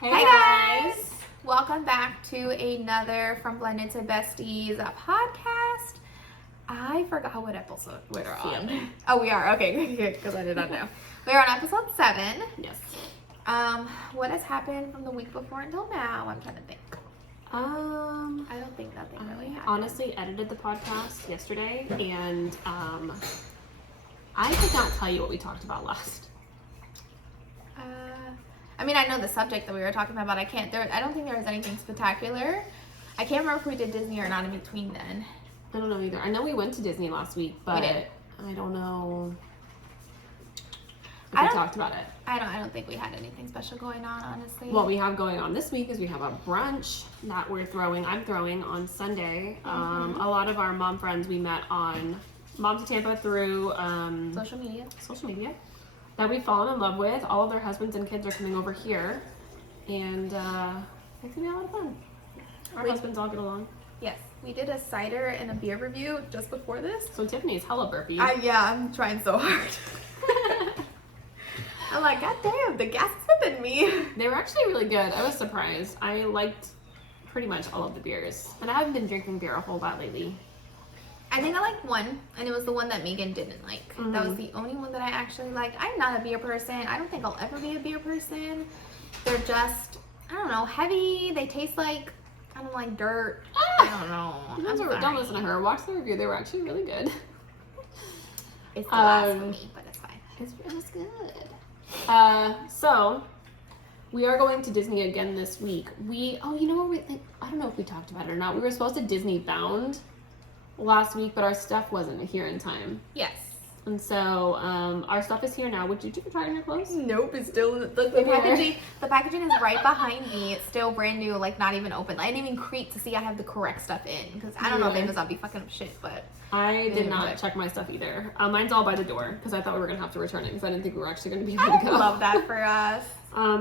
Hey guys! Welcome back to another From Blended to Besties podcast. I forgot what episode we're on. Oh, we are. Okay, good, because I did not know. We're on episode 7. Yes. What has happened from the week before until now? I'm trying to think. I don't think nothing really happened. Honestly edited the podcast yesterday, and I could not tell you what we talked about last. I mean, I know the subject that we were talking about, but I don't think there was anything spectacular. I can't remember if we did Disney or not in between then. I don't know either. I know we went to Disney last week, but I don't know if we talked about it. I don't think we had anything special going on, honestly. What we have going on this week is we have a brunch that I'm throwing on Sunday. A lot of our mom friends we met on Moms of Tampa through social media that we've fallen in love with. All of their husbands and kids are coming over here, and it's gonna be a lot of fun. Our husbands all get along. Yes, we did a cider and a beer review just before this. So Tiffany's hella burpy. I'm trying so hard. I'm like, God damn, the gas is whipping me. They were actually really good. I was surprised. I liked pretty much all of the beers, and I haven't been drinking beer a whole lot lately. I think I liked one, and it was the one that Megan didn't like. That was the only one that I actually liked. I'm not a beer person. I don't think I'll ever be a beer person. They're just, I don't know, heavy. They taste like, I don't like dirt. I don't know. Don't listen to her. Watch the review. They were actually really good. It's the last for me, but it's fine. It was good. So we are going to Disney again this week. You know what I don't know if we talked about it or not. We were supposed to Disney bound last week, but our stuff wasn't here in time. Yes. And so our stuff is here now. Would you try on your clothes? Nope, it's still the packaging is right behind me. It's still brand new, like not even open. I didn't even creep to see I have the correct stuff in, because I don't know if Amazon be fucking up shit, but I did not check my stuff either. Mine's all by the door because I thought we were gonna have to return it because I didn't think we were actually gonna be able to go. I love that for us.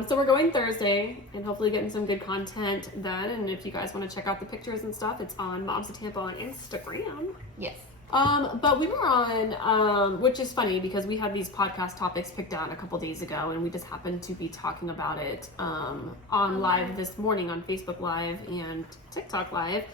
So we're going Thursday and hopefully getting some good content then. And if you guys want to check out the pictures and stuff, it's on Moms of Tampa on Instagram. Yes. But we were on, which is funny because we had these podcast topics picked out a couple days ago, and we just happened to be talking about it on live this morning on Facebook Live and TikTok Live.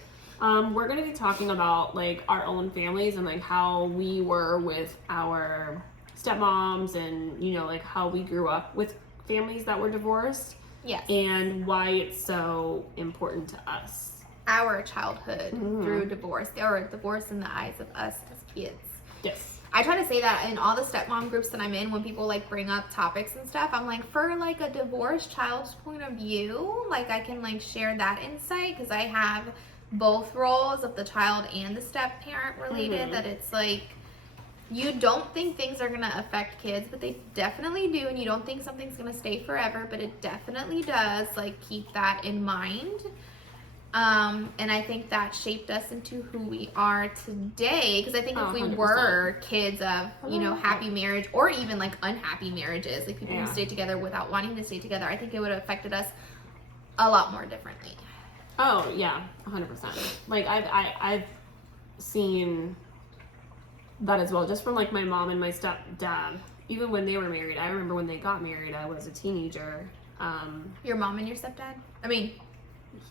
We're going to be talking about like our own families and like how we were with our stepmoms and, you know, like how we grew up with families that were divorced. Yes. And why it's so important to us. Our childhood through divorce, or divorce in the eyes of us as kids. Yes. I try to say that in all the stepmom groups that I'm in, when people like bring up topics and stuff, I'm like, for like a divorced child's point of view, like I can like share that insight because I have both roles of the child and the step parent related, that it's like, you don't think things are going to affect kids, but they definitely do. And you don't think something's going to stay forever, but it definitely does. Like, keep that in mind. And I think that shaped us into who we are today. Because I think if we 100%. were kids of, you know, happy marriage or even like unhappy marriages, like people who stayed together without wanting to stay together, I think it would have affected us a lot more differently. Oh, yeah, 100%. Like, I've seen that as well, just from like my mom and my stepdad. Even when they were married, I remember when they got married, I was a teenager. Your mom and your stepdad? I mean,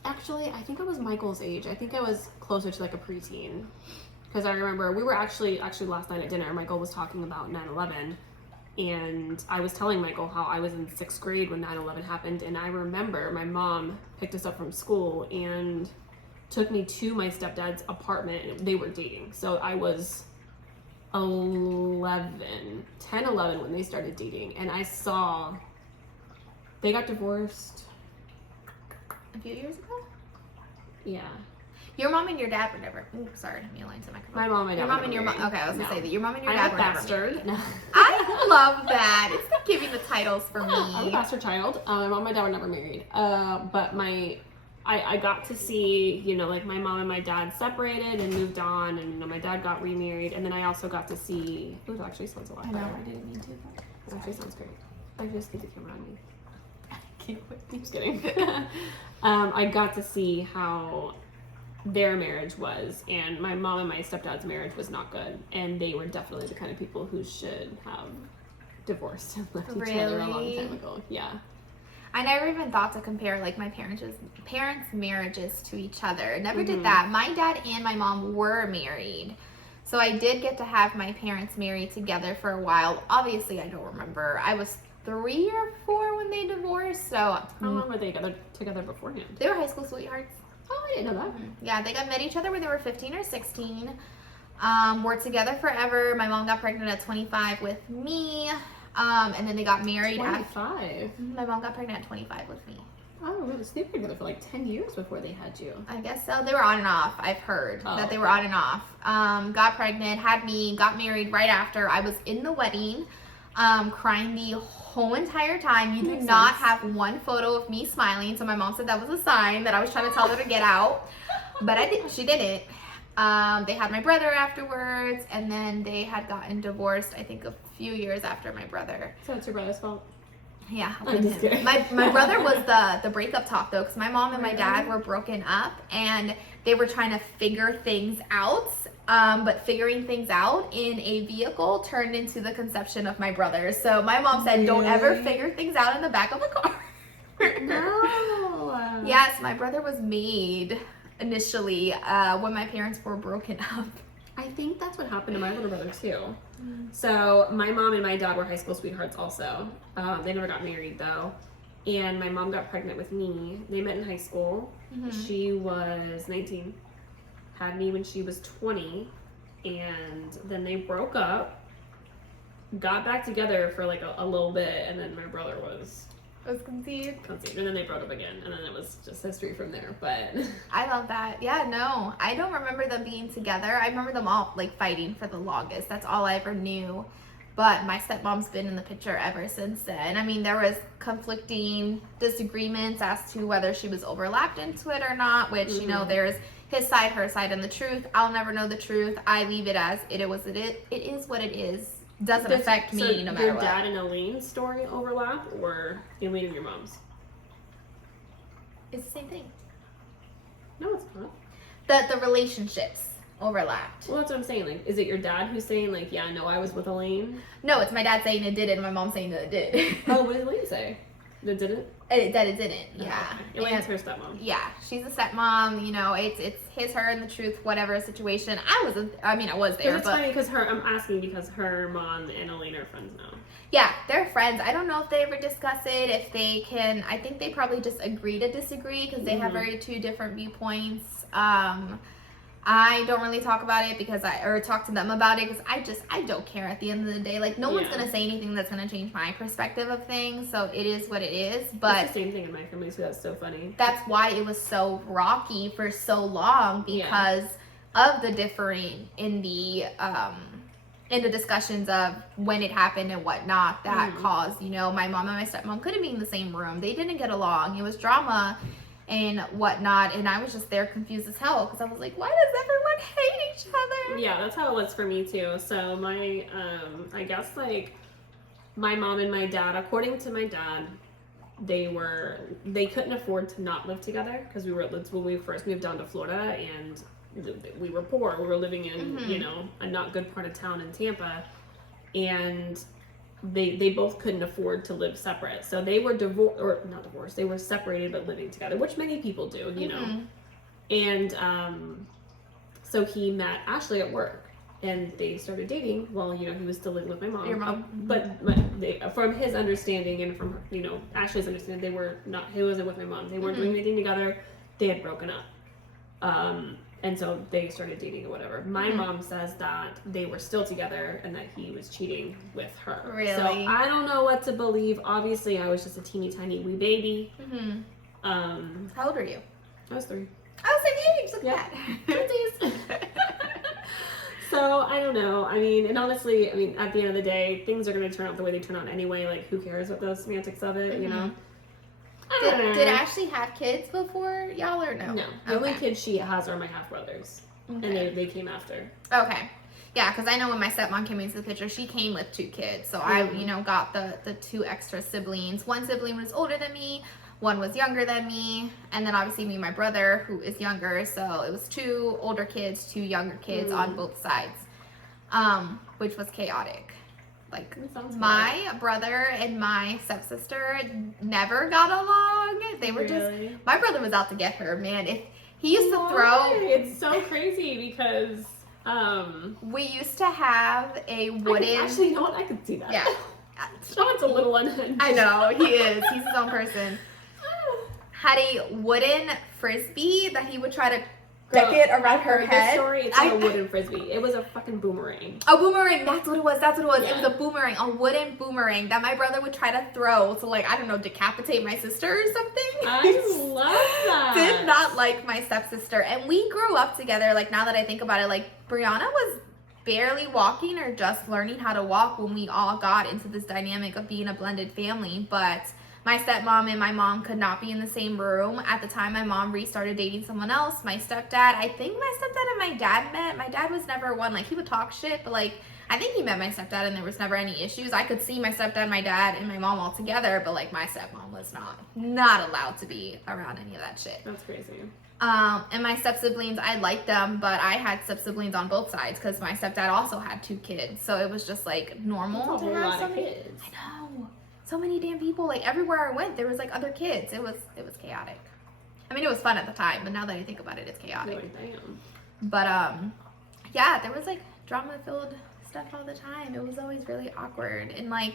actually, I think I was Michael's age. I think I was closer to like a preteen, because I remember we were actually last night at dinner, Michael was talking about 9/11, and I was telling Michael how I was in 6th grade when 9/11 happened, and I remember my mom picked us up from school and took me to my stepdad's apartment. They were dating, so I was 11 when they started dating, and I saw they got divorced a few years ago? Yeah. Your mom and your dad were never. Oops, sorry, I aligned to the microphone. My mom and dad. Your mom and your mom. Okay, I was gonna say that your mom and your dad were bastard. never married. I love that. It's like giving the titles for me. I'm a bastard child. My mom and my dad were never married. But I got to see, you know, like my mom and my dad separated and moved on, and you know, my dad got remarried, and then I also got to see. Ooh, it actually sounds a lot better. I didn't mean to. It actually sounds great. I just need the camera on me. I'm just kidding. I got to see how their marriage was, and my mom and my stepdad's marriage was not good, and they were definitely the kind of people who should have divorced and left each other a long time ago. Yeah. I never even thought to compare like my parents' marriages to each other. Never Mm-hmm. did that. My dad and my mom were married. So I did get to have my parents married together for a while. Obviously, I don't remember. I was 3 or 4 when they divorced. So How long were they together beforehand? they were high school sweethearts. Oh, I didn't know that. Yeah, they got met each other when they were 15 or 16. Were together forever. My mom got pregnant at 25 with me. And then they got married 25. My mom got pregnant at 25 with me. Oh, really? So they were together for like 10 years before they had you. I guess so. They were on and off. I've heard that they were on and off. Got pregnant, had me, got married right after. I was in the wedding, crying the whole entire time. You do not have one photo of me smiling. So my mom said that was a sign that I was trying to tell her to get out. But I didn't. She didn't. They had my brother afterwards, and then they had gotten divorced, I think, a few years after my brother. So it's your brother's fault? Yeah, I'm just kidding. my brother was the breakup talk though, because my mom and my dad were broken up, and they were trying to figure things out. But figuring things out in a vehicle turned into the conception of my brother. So my mom said, "Don't ever figure things out in the back of a car." No. Yes, my brother was made initially when my parents were broken up. I think that's what happened to my little brother too. So my mom and my dad were high school sweethearts also. They never got married though. And my mom got pregnant with me. They met in high school. She was 19. Had me when she was 20. And then they broke up. Got back together for like a little bit. And then my brother was conceived. And then they broke up again. And then it was just history from there. But I love that. Yeah, no. I don't remember them being together. I remember them all like fighting for the longest. That's all I ever knew. But my stepmom's been in the picture ever since then. I mean, there was conflicting disagreements as to whether she was overlapped into it or not, which, you know, there's his side, her side, and the truth. I'll never know the truth. I leave it as it is what it is. Doesn't affect me no matter your what. dad and Elaine's story overlap, or Elaine and your mom's? It's the same thing. No, it's not. The relationships overlapped. Well, that's what I'm saying. Like, is it your dad who's saying, like, yeah, no, I was with Elaine? No, it's my dad saying it did it and my mom saying that it did. Oh, what did Elaine say? That it didn't? That it didn't, yeah. Okay. Elaine's her stepmom. Yeah, she's a stepmom. You know, it's his, her, and the truth, whatever situation. I was there. It's funny because I'm asking because her mom and Elaine are friends now. Yeah, they're friends. I don't know if they ever discuss it. If they can, I think they probably just agree to disagree because they have two different viewpoints. I don't really talk about it or talk to them about it because I don't care at the end of the day. Like, no one's gonna say anything that's gonna change my perspective of things. So it is what it is. But it's the same thing in my family, so that's so funny. That's why it was so rocky for so long because of the differing in the discussions of when it happened and whatnot that caused, you know, my mom and my stepmom couldn't be in the same room. They didn't get along. It was drama and whatnot, and I was just there confused as hell because I was like, why does everyone hate each other? Yeah, that's how it was for me too. So my I guess like my mom and my dad, according to my dad, they couldn't afford to not live together because when we first moved down to Florida and we were poor. We were living in you know, a not good part of town in Tampa, and they both couldn't afford to live separate, so they were not divorced, they were separated but living together, which many people do, you know. And so he met Ashley at work and they started dating while, you know, he was still living with my mom. Your mom. But from his understanding and from, you know, Ashley's understanding, he wasn't with my mom, they weren't doing anything together, they had broken up. And so they started dating or whatever. My mom says that they were still together and that he was cheating with her. Really? So I don't know what to believe. Obviously, I was just a teeny tiny wee baby. How old are you? I was 3. I was same age. Look at that. So I don't know. I mean, and honestly, I mean, at the end of the day, things are going to turn out the way they turn out anyway. Like, who cares what the semantics of it, you know? Did Ashley have kids before y'all or no? No. The only kids she has are my half brothers, and they came after. Okay. Yeah, because I know when my stepmom came into the picture, she came with 2 kids. So I, you know, got the 2 extra siblings. One sibling was older than me, one was younger than me, and then obviously me and my brother, who is younger. So it was 2 older kids, 2 younger kids on both sides, which was chaotic. Like, That sounds my brother and my stepsister never got along. They were Really? just, my brother was out to get her, man. If he used to Why? throw, It's so crazy because we used to have a wooden, actually, you know what? I could see that. yeah. Sean's a little unhinged. I know, he is. He's his own person. Had a wooden frisbee that he would try to deck it around her This head. story, it's not a wooden frisbee. It was a fucking boomerang. A boomerang, that's what it was. Yeah. It was a boomerang, a wooden boomerang that my brother would try to throw to, like, I don't know, decapitate my sister or something. I love that. Did not like my stepsister. And we grew up together. Like, now that I think about it, like, Brianna was barely walking or just learning how to walk when we all got into this dynamic of being a blended family. But my stepmom and my mom could not be in the same room. At the time, my mom restarted dating someone else. My stepdad, I think my stepdad and my dad met. My dad was never one, like, he would talk shit, but, like, I think he met my stepdad and there was never any issues. I could see my stepdad, my dad, and my mom all together, but, like, my stepmom was not allowed to be around any of that shit. That's crazy. And my step-siblings, I liked them, but I had step-siblings on both sides because my stepdad also had 2 kids. So it was just, like, normal That's a to whole have lot so of many kids. I know. So many damn people. Like, everywhere I went, there was, like, other kids. It was chaotic. I mean, it was fun at the time, but now that I think about it, it's chaotic. Really, damn. But, yeah, there was, like, drama-filled stuff all the time. It was always really awkward. And, like,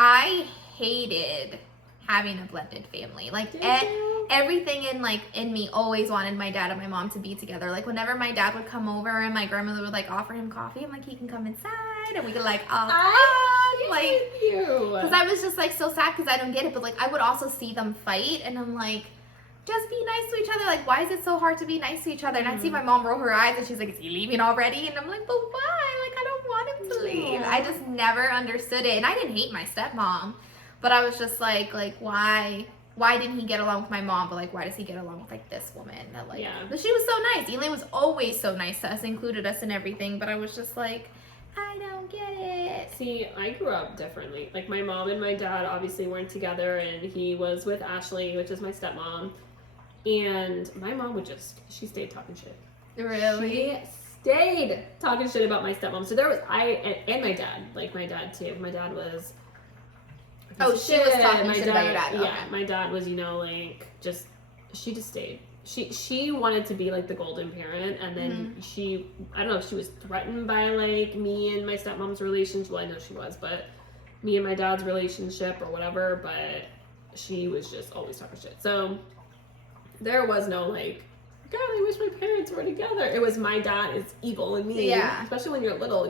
I hated having a blended family. Like, Did you? everything in me always wanted my dad and my mom to be together. Like, whenever my dad would come over and my grandmother would, like, offer him coffee, I'm like, he can come inside and we could, like, all talk. Like, you. because I was just, like, so sad because I don't get it. But, like, I would also see them fight and I'm like, just be nice to each other. Like, why is it so hard to be nice to each other? And I'd see my mom roll her eyes and she's like, is he leaving already? And I'm like, but why? Like, I don't want him to leave. I just never understood it. And I didn't hate my stepmom, but I was just like why didn't he get along with my mom? But, like, why does he get along with, like, this woman? That, like, Yeah. but she was so nice. Elaine was always so nice to us, included us in everything. But I was just like, I don't get it. See, I grew up differently. Like, my mom and my dad obviously weren't together, and he was with Ashley, which is my stepmom. And my mom she stayed talking shit. Really? She stayed talking shit about my stepmom. So there was, and my dad. Like, my dad, too. My dad was... Oh, she was talking shit about your dad. Yeah, Okay. my dad was, like, she just stayed. She wanted to be, like, the golden parent, and then I don't know if she was threatened by, like, me and my stepmom's relationship. Well, I know she was, but me and my dad's relationship or whatever, but she was just always talking shit. So there was no, like, God, I wish my parents were together. It was my dad is evil and mean, Yeah. especially when you're little,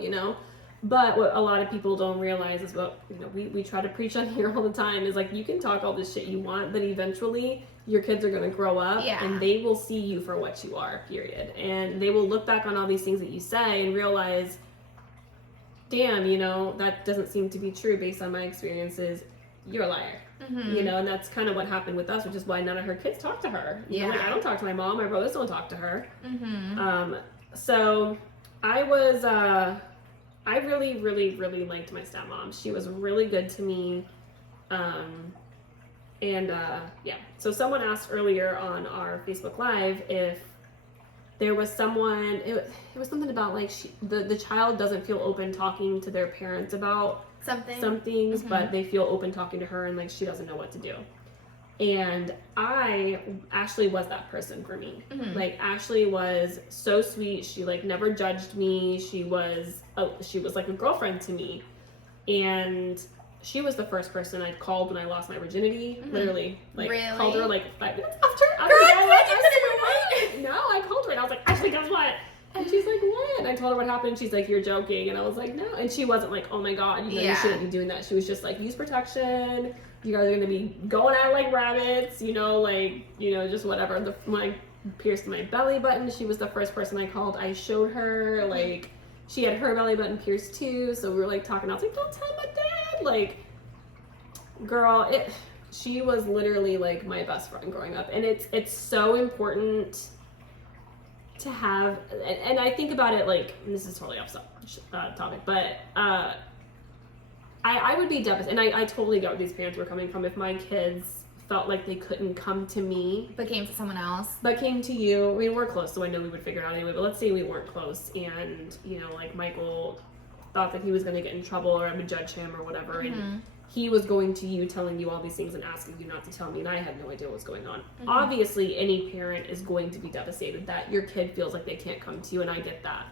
But what a lot of people don't realize is what, we try to preach on here all the time is, like, you can talk all this shit you want, but eventually your kids are going to grow up and they will see you for what you are, period. And they will look back on all these things that you say and realize, damn, that doesn't seem to be true based on my experiences. You're a liar. And that's kind of what happened with us, which is why none of her kids talk to her. Like, I don't talk to my mom. My brothers don't talk to her. So I was... I really, really, really liked my stepmom. She was really good to me. Yeah. So someone asked earlier on our Facebook Live if there was someone, it was something about, like, the child doesn't feel open talking to their parents about some things, but they feel open talking to her and, like, she doesn't know what to do. And Ashley was that person for me. Like, Ashley was so sweet. She, like, never judged me. She was like a girlfriend to me. And she was the first person I'd called when I lost my virginity. Literally. Like, called her, like, 5 minutes after. No, I called her and I was like, Ashley, guess what? And she's like, what? And I told her what happened. And she's like, you're joking. And I was like, no. And she wasn't like, oh my God, you shouldn't be doing that. She was just like, use protection. You guys are going to be going out like rabbits, just whatever. When I pierced my belly button, she was the first person I called. I showed her, like, she had her belly button pierced too. So we were, like, talking. I was like, don't tell my dad. Like, girl, she was literally, like, my best friend growing up. And it's so important to have, and I think about it, like, and this is totally off topic, but I would be devastated, and I totally get where these parents were coming from if my kids felt like they couldn't come to me, but came to someone else, but came to you. I mean, we're close, so I know we would figure it out anyway, but let's say we weren't close, and, like, Michael thought that he was going to get in trouble or I would judge him or whatever. Mm-hmm. And he was going to you, telling you all these things and asking you not to tell me, and I had no idea what was going on. Mm-hmm. Obviously, any parent is going to be devastated that your kid feels like they can't come to you, and I get that.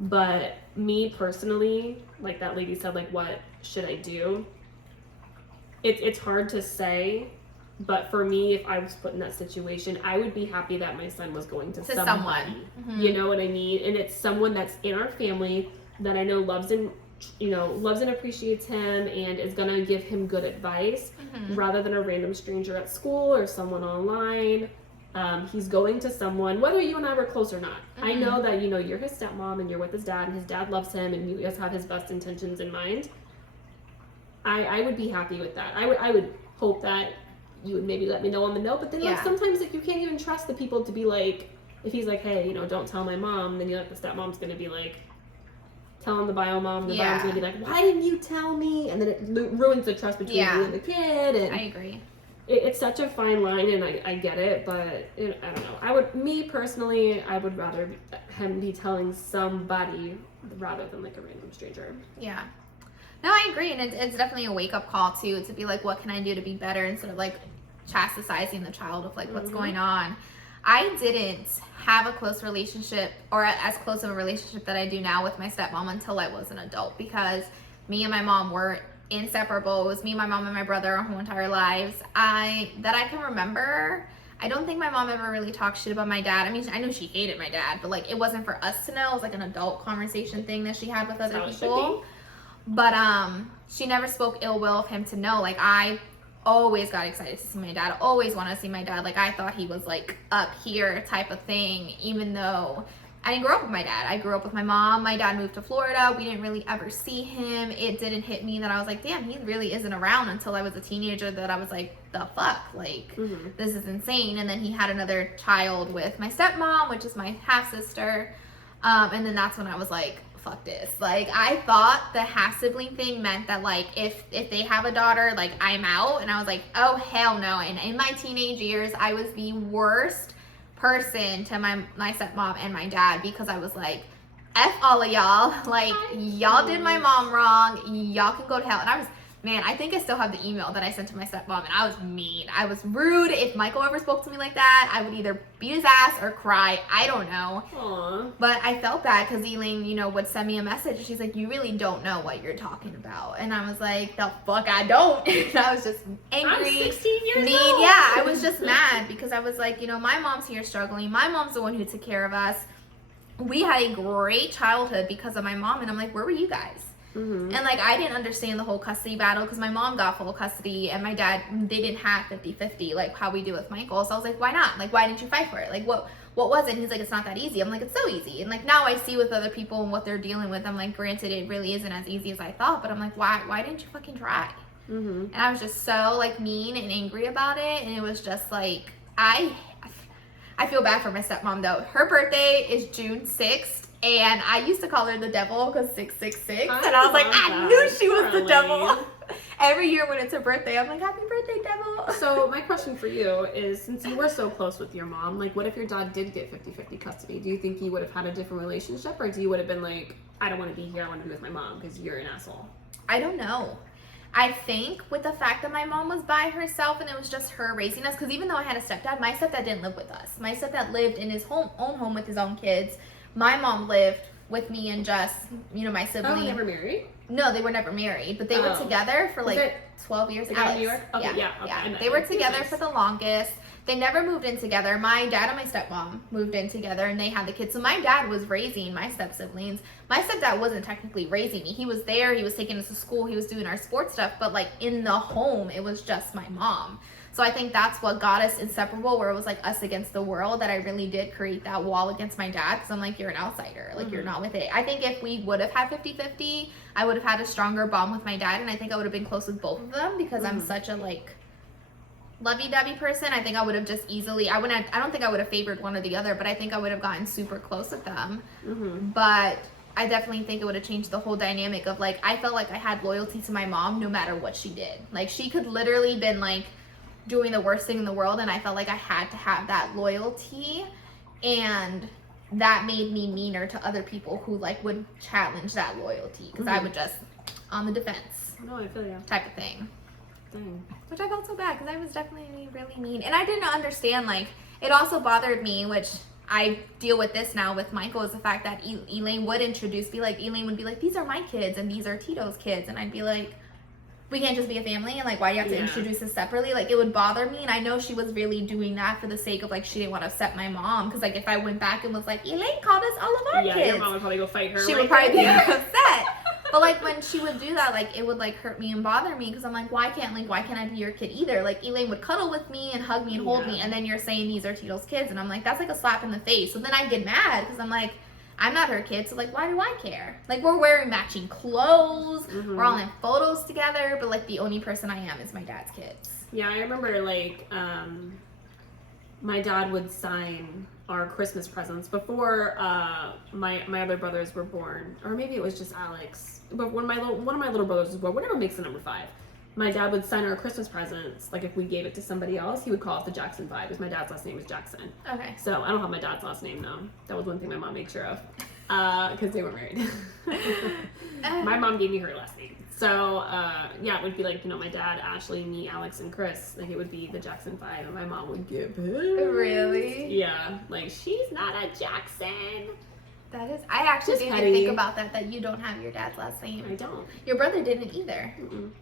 But me personally, like that lady said, like, what should I do? It's hard to say, but for me, if I was put in that situation, I would be happy that my son was going to someone. Mm-hmm. You know what I mean? And it's someone that's in our family that I know loves and appreciates him and is gonna give him good advice, Mm-hmm. rather than a random stranger at school or someone online. He's going to someone, whether you and I were close or not. Mm-hmm. I know that, you're his stepmom and you're with his dad and his dad loves him and you guys have his best intentions in mind. I would be happy with that. I would hope that you would maybe let me know on the note, but then like sometimes like you can't even trust the people to be like, if he's like, hey, don't tell my mom, then the stepmom's gonna be like telling the bio mom, the bio's gonna be like, why didn't you tell me? And then it ruins the trust between you and the kid. And I agree. It's such a fine line, and I get it, but I don't know. Me personally, I would rather him be telling somebody rather than like a random stranger. Yeah. No, I agree, and it's definitely a wake-up call too, to be like, what can I do to be better, instead of like chastising the child of like what's going on. I didn't have a close relationship, or as close of a relationship that I do now with my stepmom, until I was an adult, because me and my mom were inseparable. It was me, my mom, and my brother our whole entire lives. That I can remember, I don't think my mom ever really talked shit about my dad. I mean, I know she hated my dad, but like it wasn't for us to know. It was like an adult conversation thing that she had with other people. But she never spoke ill will of him to know. Like, I always got excited to see my dad. Always wanted to see my dad. Like, I thought he was like up here type of thing, even though I didn't grow up with my dad. I grew up with my mom. My dad moved to Florida. We didn't really ever see him. It didn't hit me that I was like, damn, he really isn't around, until I was a teenager, that I was like, the fuck? Like, this is insane. And then he had another child with my stepmom, which is my half-sister. And then that's when I was like, fuck this. Like, I thought the half sibling thing meant that like if they have a daughter, like I'm out. And I was like, oh hell no. And in my teenage years, I was the worst person to my stepmom and my dad, because I was like, F all of y'all. Like, y'all did my mom wrong. Y'all can go to hell. And I was, man, I think I still have the email that I sent to my stepmom, and I was mean. I was rude. If Michael ever spoke to me like that, I would either beat his ass or cry. I don't know. Aww. But I felt bad, because Elaine, would send me a message, and she's like, you really don't know what you're talking about. And I was like, the fuck I don't. And I was just angry. I'm 16 years mean. old. Yeah, I was just mad, because I was like, my mom's here struggling. My mom's the one who took care of us. We had a great childhood because of my mom, and I'm like, where were you guys? And like, I didn't understand the whole custody battle, because my mom got full custody and my dad, they didn't have 50-50 like how we do with Michael. So I was like, why not? Like, why didn't you fight for it? Like, what was it? And he's like, it's not that easy. I'm like, it's so easy. And like, now I see with other people and what they're dealing with, I'm like, granted, it really isn't as easy as I thought, but I'm like, why didn't you fucking try? And I was just so like mean and angry about it. And it was just like, I feel bad for my stepmom though. Her birthday is June 6th. And I used to call her the devil, because 666. And I was like, I knew she was the devil. Every year when it's her birthday, I'm like, happy birthday, devil. So my question for you is, since you were so close with your mom, like, what if your dad did get 50-50 custody? Do you think you would have had a different relationship, or do you would have been like, I don't want to be here, I want to be with my mom because you're an asshole? I don't know. I think with the fact that my mom was by herself and it was just her raising us, because even though I had a stepdad, my stepdad didn't live with us. My stepdad lived in his own home with his own kids. My mom lived with me and just, my sibling. Oh, they never married? No, they were never married, but they were together for like 12 years. Together in New York? Okay, yeah. Okay. They were together for the longest. They never moved in together. My dad and my stepmom moved in together, and they had the kids. So my dad was raising my step-siblings. My stepdad wasn't technically raising me. He was there. He was taking us to school. He was doing our sports stuff. But like in the home, it was just my mom. So I think that's what got us inseparable, where it was like us against the world, that I really did create that wall against my dad, because I'm like, you're an outsider. Like, you're not with it. I think if we would have had 50-50, I would have had a stronger bond with my dad, and I think I would have been close with both of them, because I'm such a like lovey-dovey person. I think I would have just easily, I don't think I would have favored one or the other, but I think I would have gotten super close with them. But I definitely think it would have changed the whole dynamic of like, I felt like I had loyalty to my mom no matter what she did. Like, she could literally been like doing the worst thing in the world, and I felt like I had to have that loyalty. And that made me meaner to other people who like would challenge that loyalty, because I would just on the defense. No, I feel you. Type of thing. Dang. Which I felt so bad, because I was definitely really mean, and I didn't understand, like, it also bothered me, which I deal with this now with Michael, is the fact that Elaine would Elaine would be like, these are my kids and these are Tito's kids, and I'd be like, we can't just be a family, and like, why do you have to introduce us separately? Like, it would bother me, and I know she was really doing that for the sake of like, she didn't want to upset my mom, because like, if I went back and was like, Elaine called us all of our kids, your mom would probably go fight her. She would probably be upset. But like, when she would do that, like, it would like hurt me and bother me, because I'm like, why can't I be your kid either? Like, Elaine would cuddle with me and hug me and hold me, and then you're saying these are Tito's kids, and I'm like, that's like a slap in the face. So then I get mad, because I'm like, I'm not her kid, so like, why do I care? Like, we're wearing matching clothes, we're all in photos together, but like, the only person I am is my dad's kids. Yeah, I remember like my dad would sign our Christmas presents before my other brothers were born, or maybe it was just Alex. But when one of my little brothers was born, whatever makes the number 5, my dad would sign our Christmas presents. Like, if we gave it to somebody else, he would call it the Jackson 5, because my dad's last name is Jackson. Okay. So I don't have my dad's last name though. That was one thing my mom made sure of, because they were married. My mom gave me her last name. So yeah, it would be like, my dad, Ashley, me, Alex, and Chris. Like, it would be the Jackson 5, and my mom would get pissed. Really? Yeah, like, she's not a Jackson. That is, I actually Just didn't petty. think about that you don't have your dad's last name. I don't. Your brother didn't either.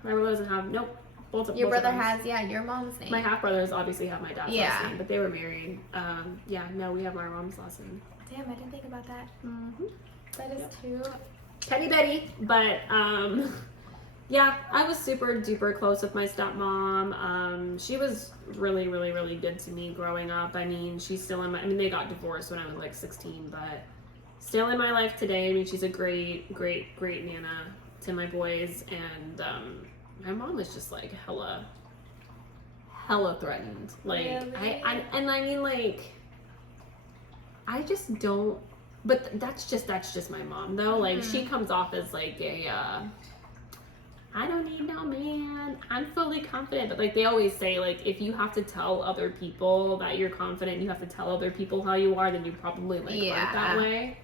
My brother doesn't have, nope. Your both brother of them. has, your mom's name. My half brothers obviously have my dad's last name, but they were married. Yeah, no, we have my mom's last name. Damn, I didn't think about that. That is too Petty Betty, but yeah, I was super duper close with my stepmom. She was really, really, really good to me growing up. I mean, she's still in they got divorced when I was like 16, but still in my life today. I mean, she's a great, great, great nana to my boys, and my mom is just like hella threatened. Like, really? I mean, like, I just don't. But that's just my mom though. Like, she comes off as like a I don't need no man, I'm fully confident. But like, they always say, like, if you have to tell other people that you're confident, you have to tell other people how you are, then you probably like aren't that way.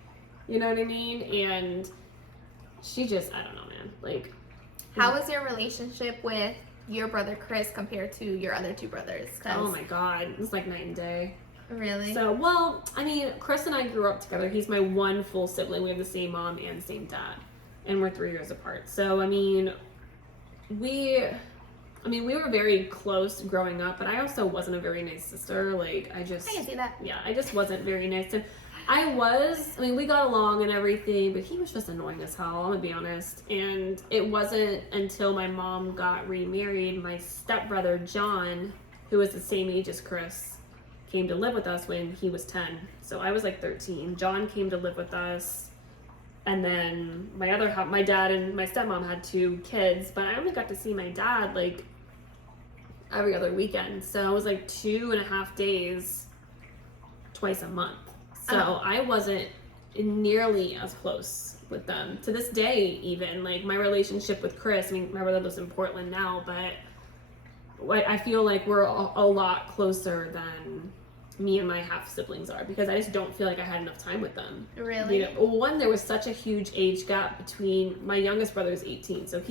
You know what I mean? And she just, I don't know, man. Like, How was your relationship with your brother Chris compared to your other 2 brothers? oh my god, it's like night and day. Really? So, well, I mean, Chris and I grew up together. He's my one full sibling. We have the same mom and same dad, and we're 3 years apart. So, I mean, we were very close growing up, but I also wasn't a very nice sister. Like, I can see that. Yeah, I just wasn't very nice to him. We got along and everything, but he was just annoying as hell, I'm gonna be honest. And it wasn't until my mom got remarried, my stepbrother, John, who was the same age as Chris, came to live with us when he was 10. So I was like 13. John came to live with us. And then my dad and my stepmom had 2 kids, but I only got to see my dad like every other weekend. So it was like 2.5 days twice a month. So I wasn't nearly as close with them. To this day, even, like, my relationship with Chris, I mean, my brother lives in Portland now, but I feel like we're a lot closer than me and my half siblings are, because I just don't feel like I had enough time with them. Really? One, there was such a huge age gap between my youngest brother is 18, so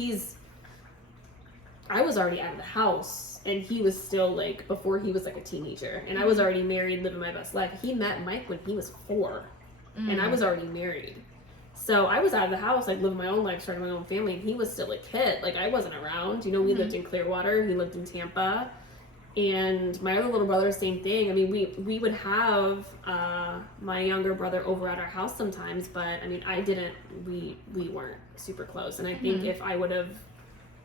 I was already out of the house, and he was still like, before he was like a teenager, and I was already married, living my best life. He met Mike when he was 4, and I was already married. So I was out of the house, like, living my own life, starting my own family, and he was still a kid. Like, I wasn't around. We lived in Clearwater, he lived in Tampa, and my other little brother, same thing. I mean, we would have my younger brother over at our house sometimes, but I mean, we weren't super close. And I think if I would have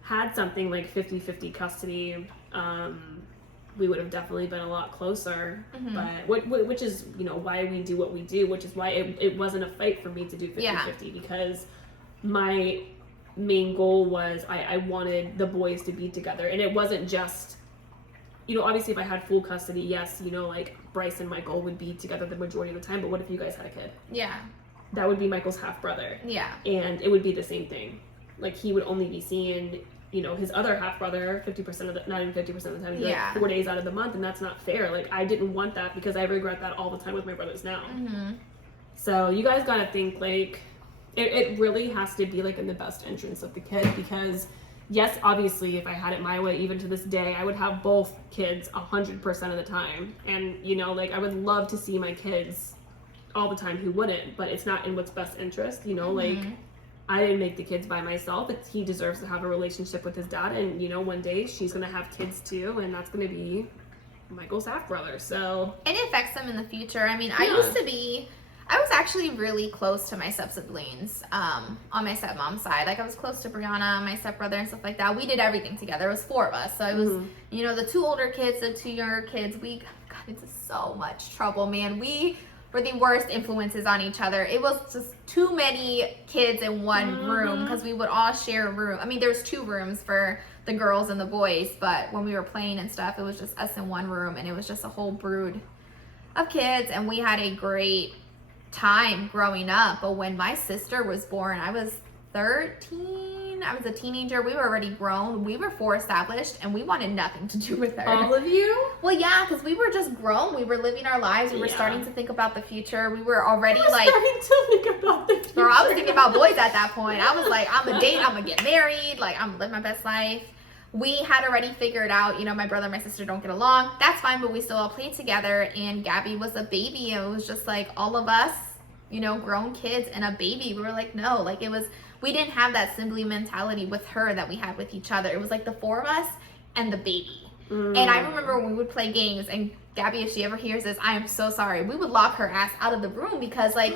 had something like 50-50 custody, we would have definitely been a lot closer. But which is, why we do what we do, which is why it wasn't a fight for me to do 50-50, because my main goal was I wanted the boys to be together. And it wasn't just, obviously if I had full custody, yes, like Bryce and Michael would be together the majority of the time, but what if you guys had a kid? Yeah. That would be Michael's half brother. Yeah. And it would be the same thing. Like, he would only be seeing, his other half brother 50% of the, not even 50% of the time, like 4 days out of the month, and that's not fair. Like, I didn't want that, because I regret that all the time with my brothers now. So you guys gotta think, like, it really has to be like in the best interest of the kid, because yes, obviously if I had it my way, even to this day, I would have both kids 100% of the time. And you know, like, I would love to see my kids all the time who wouldn't, but it's not in what's best interest, you know. Like, I didn't make the kids by myself. He deserves to have a relationship with his dad, and you know, one day she's gonna have kids too, and that's gonna be Michael's half brother. So, and it affects them in the future. I mean, Yeah. I was actually really close to my step-siblings on my stepmom's side. Like, I was close to Brianna, my stepbrother, and stuff like that. We did everything together. It was 4 of us. So it was, you know, the 2 older kids, the 2 younger kids. We got into so much trouble, man. We were the worst influences on each other. It was just too many kids in one room, because we would all share a room. I mean, there was 2 rooms for the girls and the boys, but when we were playing and stuff, it was just us in one room, and it was just a whole brood of kids, and we had a great time growing up. But when my sister was born, I was 13. I was a teenager. We were already grown. We were 4 established, and we wanted nothing to do with her. all of you? Well, yeah, because we were just grown. We were living our lives. We were starting to think about the future. We were already starting to think about the future. Girl, I was thinking about boys at that point. I was like, I'm gonna date, I'm gonna get married, like, I'm gonna live my best life. We had already figured out, you know, my brother and my sister don't get along. That's fine, but we still all played together. And Gabby was a baby, and it was just like all of us, you know, grown kids and a baby. We were like, no, like, it was, we didn't have that sibling mentality with her that we had with each other. It was like the 4 of us and the baby. And I remember when we would play games, and Gabby, if she ever hears this, I am so sorry. We would lock her ass out of the room, because, like,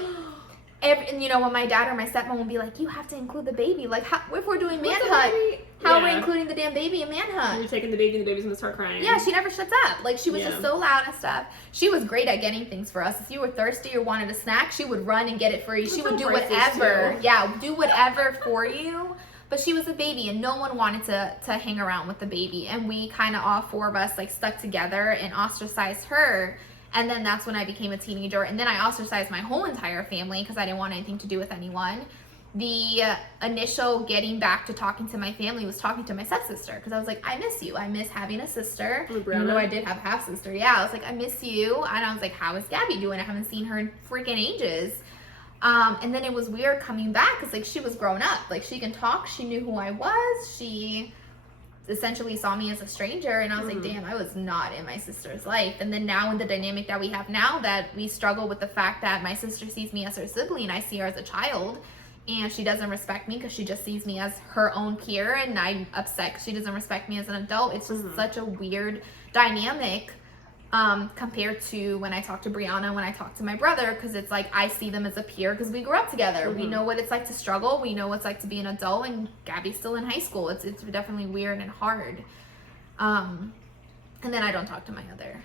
and you know, when my dad or my stepmom would be like, you have to include the baby. Like, how, if we're doing manhunt, how are we including the damn baby in manhunt? You're taking the baby, and the baby's gonna start crying. Yeah, she never shuts up. Like, she was just so loud and stuff. She was great at getting things for us. If you were thirsty or wanted a snack, she would run and get it for you. She would do whatever. Yeah, do whatever for you. But she was a baby, and no one wanted to hang around with the baby. And we kind of, all 4 of us, like, stuck together and ostracized her. And then that's when I became a teenager. And then I ostracized my whole entire family, because I didn't want anything to do with anyone. The initial getting back to talking to my family was talking to my stepsister, because I was like, I miss you. I miss having a sister. Even though I did have a half sister. Yeah, I was like, I miss you. And I was like, how is Gabby doing? I haven't seen her in freaking ages. And then it was weird coming back, because, like, she was grown up. Like, she can talk. She knew who I was. She essentially saw me as a stranger, and I was like, damn, I was not in my sister's life. And then now, in the dynamic that we have now, that we struggle with the fact that my sister sees me as her sibling, I see her as a child, and she doesn't respect me because she just sees me as her own peer, and I'm upset because she doesn't respect me as an adult. It's just such a weird dynamic compared to when I talk to Brianna, when I talk to my brother, because it's like I see them as a peer because we grew up together. We know what it's like to struggle. We know what it's like to be an adult, and Gabby's still in high school. It's definitely weird and hard. And then I don't talk to my other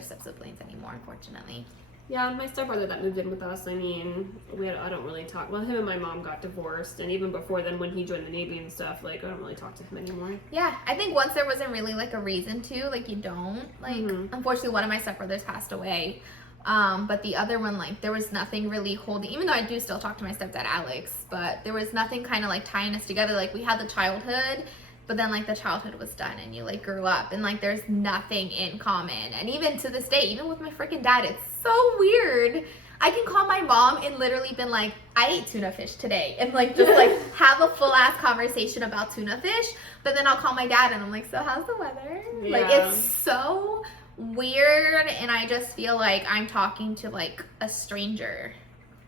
step-siblings anymore, unfortunately. Yeah, my stepbrother that moved in with us, I mean, I don't really talk. Well, him and my mom got divorced, and even before then, when he joined the Navy and stuff, like, I don't really talk to him anymore. Yeah, I think once there wasn't really, like, a reason to, like, you don't. Like, unfortunately, one of my stepbrothers passed away. But the other one, like, there was nothing really holding, even though I do still talk to my stepdad, Alex, but there was nothing kind of, like, tying us together. Like, we had the childhood, but then, like, the childhood was done, and you, like, grew up, and, like, there's nothing in common. And even to this day, even with my freaking dad, it's so weird. I can call my mom and literally been like, I ate tuna fish today, and, like, just, like, have a full-ass conversation about tuna fish, but then I'll call my dad, and I'm like, so how's the weather? Yeah. Like, it's so weird, and I just feel like I'm talking to, like, a stranger.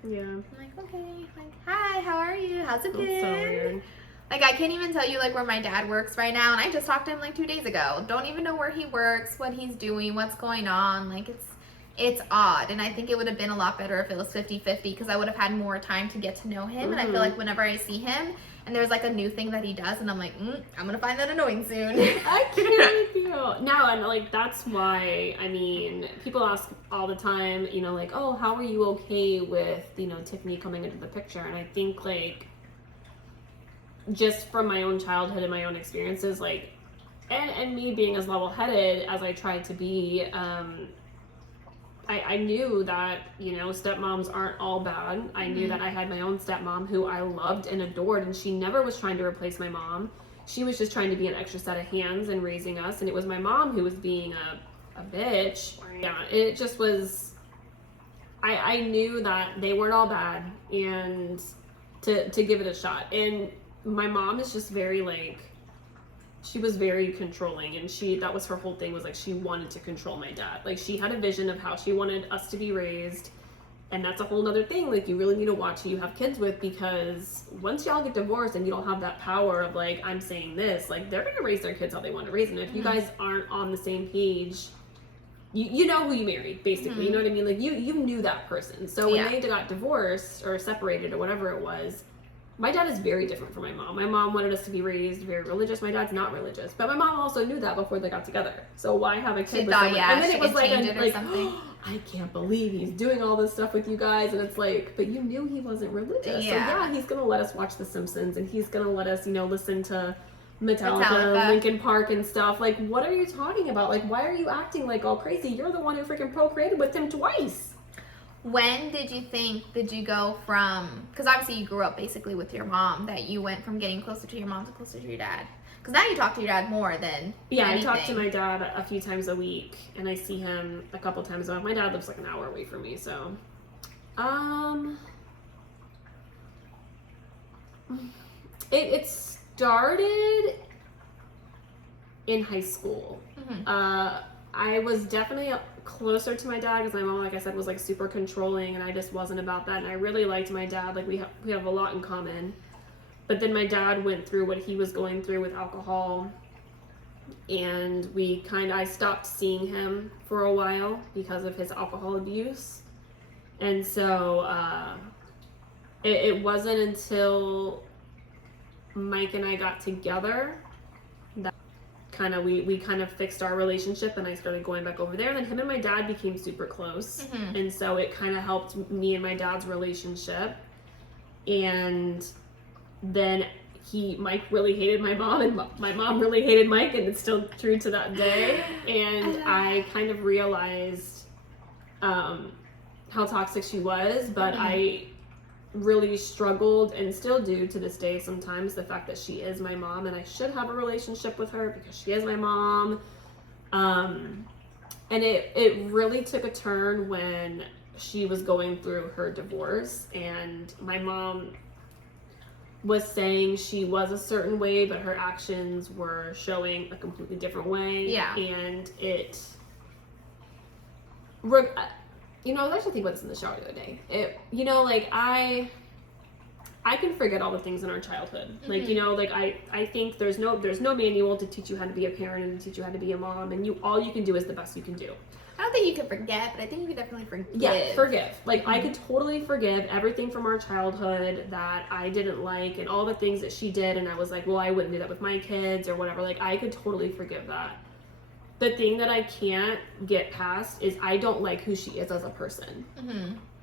Yeah. I'm like, okay, like, hi, how are you? How's it been? That's so weird. Like, I can't even tell you, like, where my dad works right now, and I just talked to him, like, 2 days ago. Don't even know where he works, what he's doing, what's going on. Like, it's odd, and I think it would have been a lot better if it was 50-50, because I would have had more time to get to know him, and I feel like whenever I see him, and there's, like, a new thing that he does, and I'm like, I'm gonna find that annoying soon. I can't with you. No, and, like, that's why, I mean, people ask all the time, you know, like, oh, how are you okay with, you know, Tiffany coming into the picture? And I think, like, just from my own childhood and my own experiences, like, and me being as level-headed as I tried to be, I knew that, you know, stepmoms aren't all bad. I knew that I had my own stepmom who I loved and adored, and she never was trying to replace my mom. She was just trying to be an extra set of hands in raising us, and it was my mom who was being a bitch. Yeah, it just was, I knew that they weren't all bad, and to give it a shot. And my mom is just very like, she was very controlling, and that was her whole thing, was like she wanted to control my dad. Like she had a vision of how she wanted us to be raised. And that's a whole nother thing. Like you really need to watch who you have kids with, because once y'all get divorced and you don't have that power of like, I'm saying this, like they're going to raise their kids how they want to raise them. If you guys aren't on the same page, you know who you married, basically. You know what I mean? Like you knew that person. So when they got divorced or separated or whatever it was, my dad is very different from my mom. My mom wanted us to be raised very religious. My dad's not religious. But my mom also knew that before they got together. So why have a kid with someone? And then it was like, I can't believe he's doing all this stuff with you guys. And it's like, but you knew he wasn't religious. So he's going to let us watch The Simpsons, and he's going to let us, listen to Metallica, Linkin Park and stuff. Like, what are you talking about? Like, why are you acting like all crazy? You're the one who freaking procreated with him twice. When did you go from, because obviously you grew up basically with your mom, that you went from getting closer to your mom to closer to your dad? Because now you talk to your dad more than anything. I talk to my dad a few times a week, and I see him a couple times a month. My dad lives like an hour away from me, so. It started in high school. I was definitely closer to my dad because my mom, like I said, was like super controlling, and I just wasn't about that. And I really liked my dad. Like we have a lot in common. But then my dad went through what he was going through with alcohol, and I stopped seeing him for a while because of his alcohol abuse. And so it wasn't until Mike and I got together that we kind of fixed our relationship, and I started going back over there. And then him and my dad became super close. And so it kind of helped me and my dad's relationship. And then Mike really hated my mom, and my mom really hated Mike, and it's still true to that day. And I kind of realized how toxic she was, but I really struggled, and still do to this day sometimes, the fact that she is my mom, and I should have a relationship with her because she is my mom. And it really took a turn when she was going through her divorce, and my mom was saying she was a certain way, but her actions were showing a completely different way. And I was actually thinking about this in the shower the other day. I can forget all the things in our childhood. I think there's no manual to teach you how to be a parent and to teach you how to be a mom, and all you can do is the best you can do. I don't think you can forget, but I think you can definitely forgive. Yeah, forgive. I could totally forgive everything from our childhood that I didn't like, and all the things that she did, and I was like, well, I wouldn't do that with my kids or whatever. I could totally forgive that. The thing that I can't get past is I don't like who she is as a person.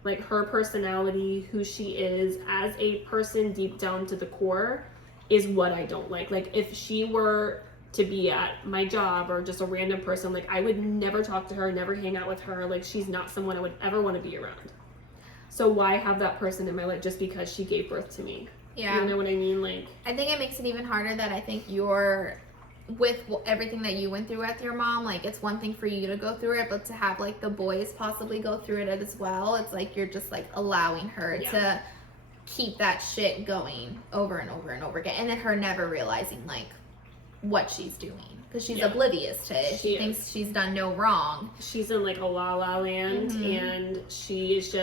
Her personality, who she is as a person deep down to the core, is what I don't like. If she were to be at my job or just a random person, I would never talk to her, never hang out with her. She's not someone I would ever want to be around. So why have that person in my life just because she gave birth to me? You know what I mean? I think it makes it even harder that I think with everything that you went through with your mom, it's one thing for you to go through it, but to have the boys possibly go through it as well, it's you're just allowing her to keep that shit going over and over and over again, and then her never realizing what she's doing, because she's oblivious to it. She thinks she's done no wrong. She's in a la la land, and she's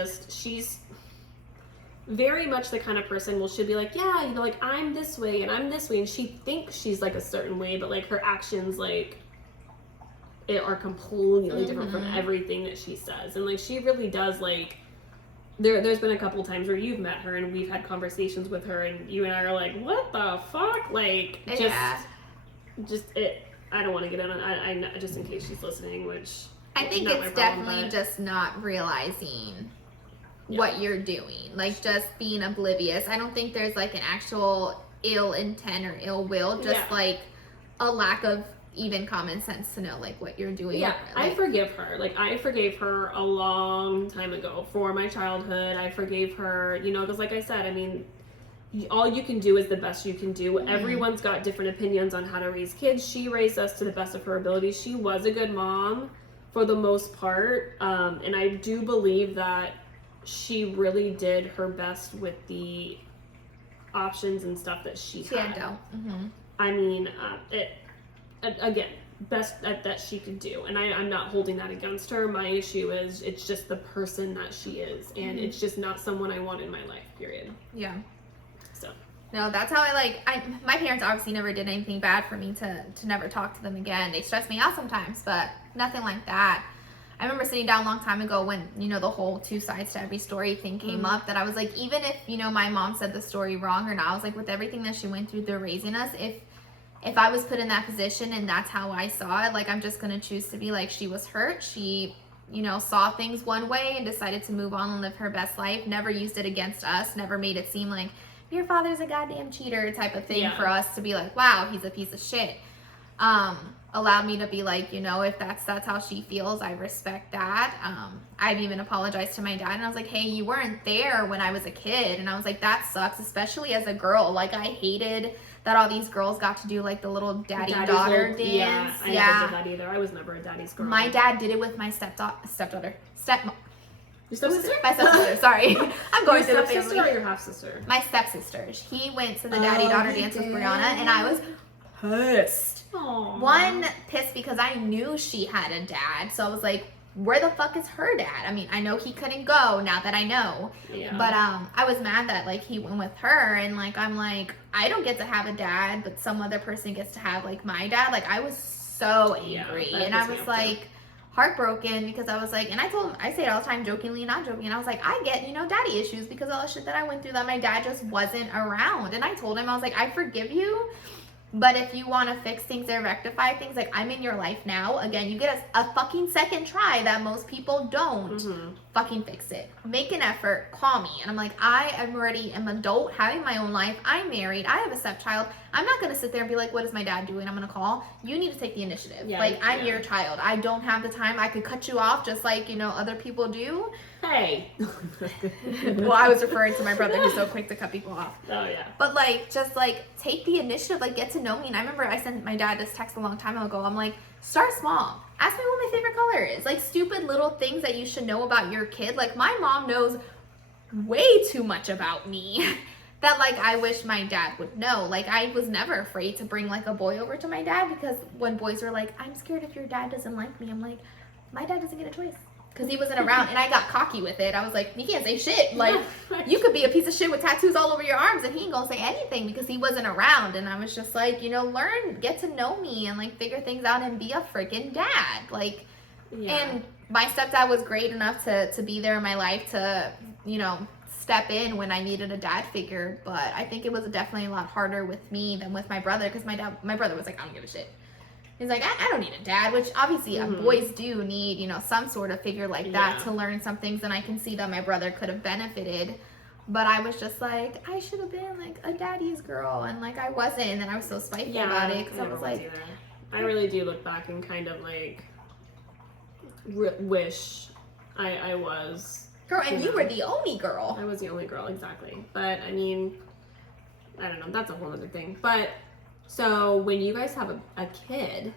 very much the kind of person, she'll be I'm this way and I'm this way, and she thinks she's a certain way, but her actions are completely different from everything that she says. And she really does there's been a couple times where you've met her and we've had conversations with her, and you and I are what the fuck? I don't want to get on I just in case she's listening, which I think it's definitely just not realizing what you're doing, just being oblivious. I don't think there's an actual ill intent or ill will, just a lack of even common sense to know what you're doing. I forgive her. I forgave her a long time ago for my childhood. I forgave her, because I said, all you can do is the best you can do. Everyone's got different opinions on how to raise kids. She raised us to the best of her ability. She was a good mom for the most part, and I do believe that she really did her best with the options and stuff that she had. Mm-hmm. I mean, again, best that she could do, and I'm not holding that against her. My issue is it's just the person that she is, and it's just not someone I want in my life, period. Yeah. So no, that's how my parents obviously never did anything bad for me to never talk to them again. They stress me out sometimes, but nothing like that. I remember sitting down a long time ago when, you know, the whole 2 sides to every story thing came up, that I was like, even if, you know, my mom said the story wrong or not, I was like, with everything that she went through, they're raising us. If I was put in that position and that's how I saw it, like, I'm just going to choose to be like, she was hurt. She, you know, saw things one way and decided to move on and live her best life. Never used it against us. Never made it seem like your father's a goddamn cheater type of thing for us to be like, wow, he's a piece of shit. Allowed me to be like, you know, if that's how she feels, I respect that. I've even apologized to my dad, and I was like, hey, you weren't there when I was a kid, and I was like, that sucks, especially as a girl. Like, I hated that all these girls got to do like the little daddy-daughter dance. Yeah, I never did that either. I was never a daddy's girl. My dad did it with my stepmom. Your stepsister? My stepsister, sorry. I'm going through the family. Your stepsister or your half-sister? My stepsister. He went to the daddy-daughter dance with Brianna, and I was pissed. Aww. One, pissed because I knew she had a dad, so I was like, where the fuck is her dad? I mean, I know he couldn't go now that I know. Yeah. But I was mad that like he went with her, and like I'm like, I don't get to have a dad, but some other person gets to have like my dad. Like, I was so angry, and I was like heartbroken because I was like, and I told him, I say it all the time, jokingly and not joking, and I was like, I get, you know, daddy issues because all the shit that I went through that my dad just wasn't around. And I told him, I was like, I forgive you, but if you want to fix things or rectify things, like, I'm in your life now. Again, you get a fucking second try that most people don't. Fucking fix it. Make an effort. Call me. And I'm like, I am already an adult, having my own life. I'm married. I have a stepchild. I'm not going to sit there and be like, what is my dad doing? I'm going to call. You need to take the initiative. Yeah, like, I'm your child. I don't have the time. I could cut you off just like, you know, other people do. Hey. Well, I was referring to my brother who's so quick to cut people off. Oh, yeah. But, like, just, like, take the initiative. Like, get to know me. And I remember I sent my dad this text a long time ago. I'm like, start small. Ask me what my favorite color is. Like, stupid little things that you should know about your kid. Like, my mom knows way too much about me that, like, I wish my dad would know. Like, I was never afraid to bring, like, a boy over to my dad, because when boys are like, I'm scared if your dad doesn't like me, I'm like, my dad doesn't get a choice. Because he wasn't around, and I got cocky with it. I was like, you can't say shit. Like, you could be a piece of shit with tattoos all over your arms, and he ain't gonna say anything because he wasn't around. And I was just like, you know, learn, get to know me, and, like, figure things out and be a freaking dad. Like, and my stepdad was great enough to be there in my life to, you know, step in when I needed a dad figure. But I think it was definitely a lot harder with me than with my brother, because my brother was like, I don't give a shit. He's like, I don't need a dad, which obviously boys do need, you know, some sort of figure like that to learn some things. And I can see that my brother could have benefited. But I was just like, I should have been like a daddy's girl. And like, I wasn't. And then I was so spiteful about it, because I was like, I really do look back and kind of like wish I was. Girl, and you were the only girl. I was the only girl, exactly. But I mean, I don't know. That's a whole other thing. But so when you guys have a kid,